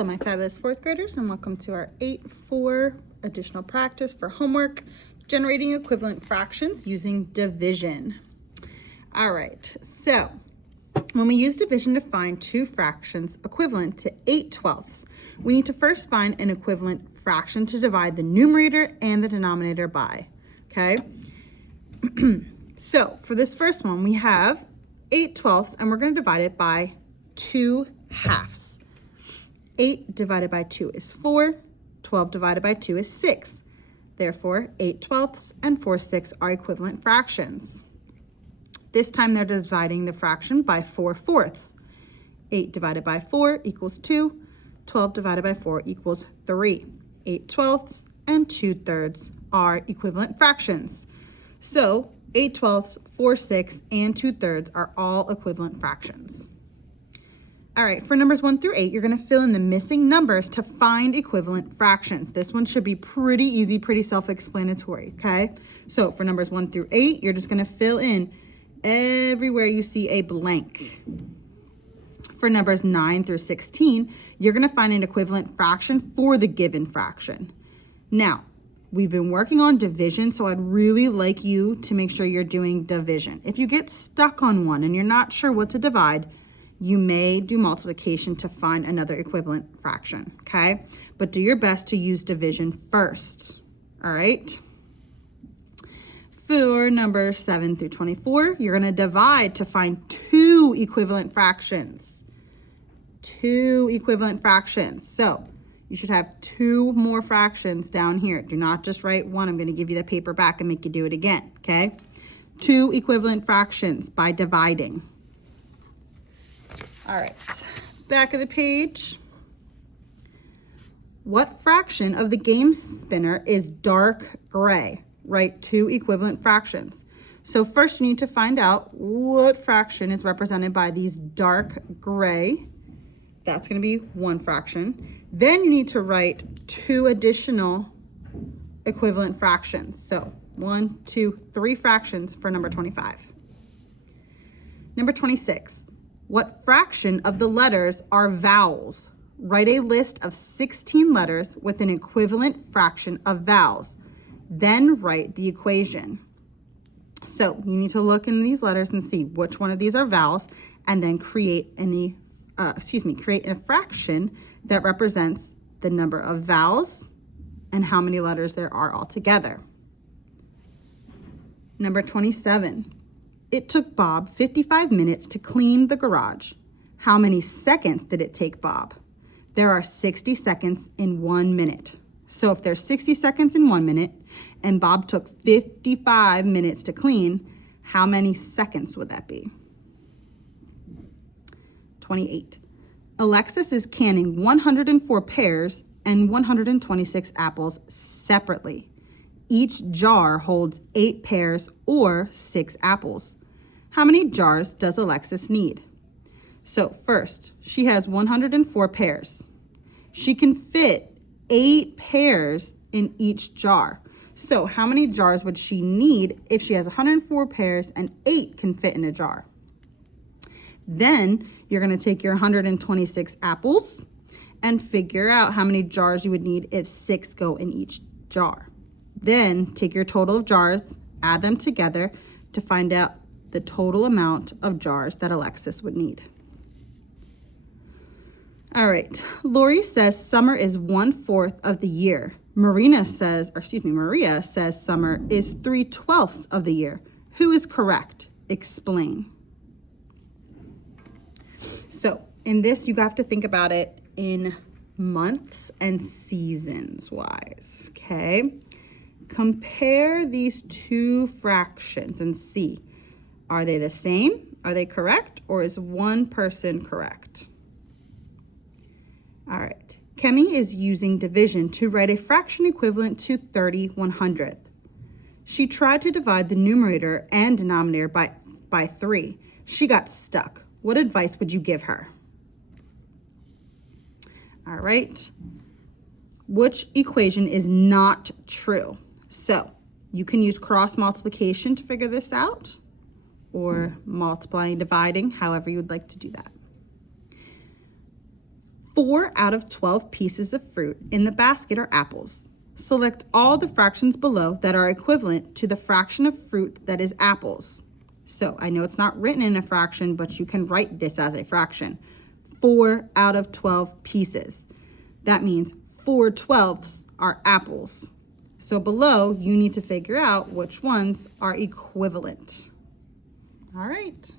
Hello, my fabulous fourth graders, and welcome to our 8-4 additional practice for homework, generating equivalent fractions using division. All right, so when we use division to find two fractions equivalent to 8/12, we need to first find an equivalent fraction to divide the numerator and the denominator by, okay? So for this first one, we have 8/12, and we're going to divide it by 2 halves. 8 divided by 2 is 4. 12 divided by 2 is 6. Therefore, 8/12 and 4/6 are equivalent fractions. This time they're dividing the fraction by 4/4. 8 divided by 4 equals 2. 12 divided by 4 equals 3. 8/12 and 2/3 are equivalent fractions. So 8/12, 4/6, and 2/3 are all equivalent fractions. All right, for numbers 1 through 8, you're going to fill in the missing numbers to find equivalent fractions. This one should be pretty easy, pretty self-explanatory, okay? So for numbers 1 through 8, you're just going to fill in everywhere you see a blank. For numbers 9 through 16, you're going to find an equivalent fraction for the given fraction. Now, we've been working on division, so I'd really like you to make sure you're doing division. If you get stuck on one and you're not sure what to divide, you may do multiplication to find another equivalent fraction, okay? But do your best to use division first, all right? For numbers 7 through 24, you're gonna divide to find two equivalent fractions. Two equivalent fractions. So you should have two more fractions down here. Do not just write one. I'm gonna give you the paper back and make you do it again, okay? Two equivalent fractions by dividing. All right, back of the page. What fraction of the game spinner is dark gray? Write two equivalent fractions. So first you need to find out what fraction is represented by these dark gray. That's going to be one fraction. Then you need to write two additional equivalent fractions. So 1, 2, 3 fractions for number 25. Number 26. What fraction of the letters are vowels? Write a list of 16 letters with an equivalent fraction of vowels. Then write the equation. So you need to look in these letters and see which one of these are vowels, and then create a fraction that represents the number of vowels and how many letters there are altogether. Number 27. It took Bob 55 minutes to clean the garage. How many seconds did it take Bob? There are 60 seconds in 1 minute. So if there's 60 seconds in 1 minute and Bob took 55 minutes to clean, how many seconds would that be? 28. Alexis is canning 104 pears and 126 apples separately. Each jar holds 8 pears or 6 apples. How many jars does Alexis need? So first, she has 104 pears. She can fit 8 pears in each jar. So how many jars would she need if she has 104 pears and 8 can fit in a jar? Then you're going to take your 126 apples and figure out how many jars you would need if 6 go in each jar. Then take your total of jars, add them together to find out the total amount of jars that Alexis would need. All right, Lori says summer is 1/4 of the year. Maria says summer is 3/12 of the year. Who is correct? Explain. So in this, you have to think about it in months and seasons wise, okay? Compare these two fractions and see, are they the same? Are they correct? Or is one person correct? All right. Kemi is using division to write a fraction equivalent to 30/100th. She tried to divide the numerator and denominator by 3. She got stuck. What advice would you give her? All right. Which equation is not true? So you can use cross multiplication to figure this out, or multiplying, dividing, however you would like to do that. 4 out of 12 pieces of fruit in the basket are apples. Select all the fractions below that are equivalent to the fraction of fruit that is apples. So I know it's not written in a fraction, but you can write this as a fraction. 4 out of 12 pieces. That means 4/12 are apples. So below, you need to figure out which ones are equivalent. All right.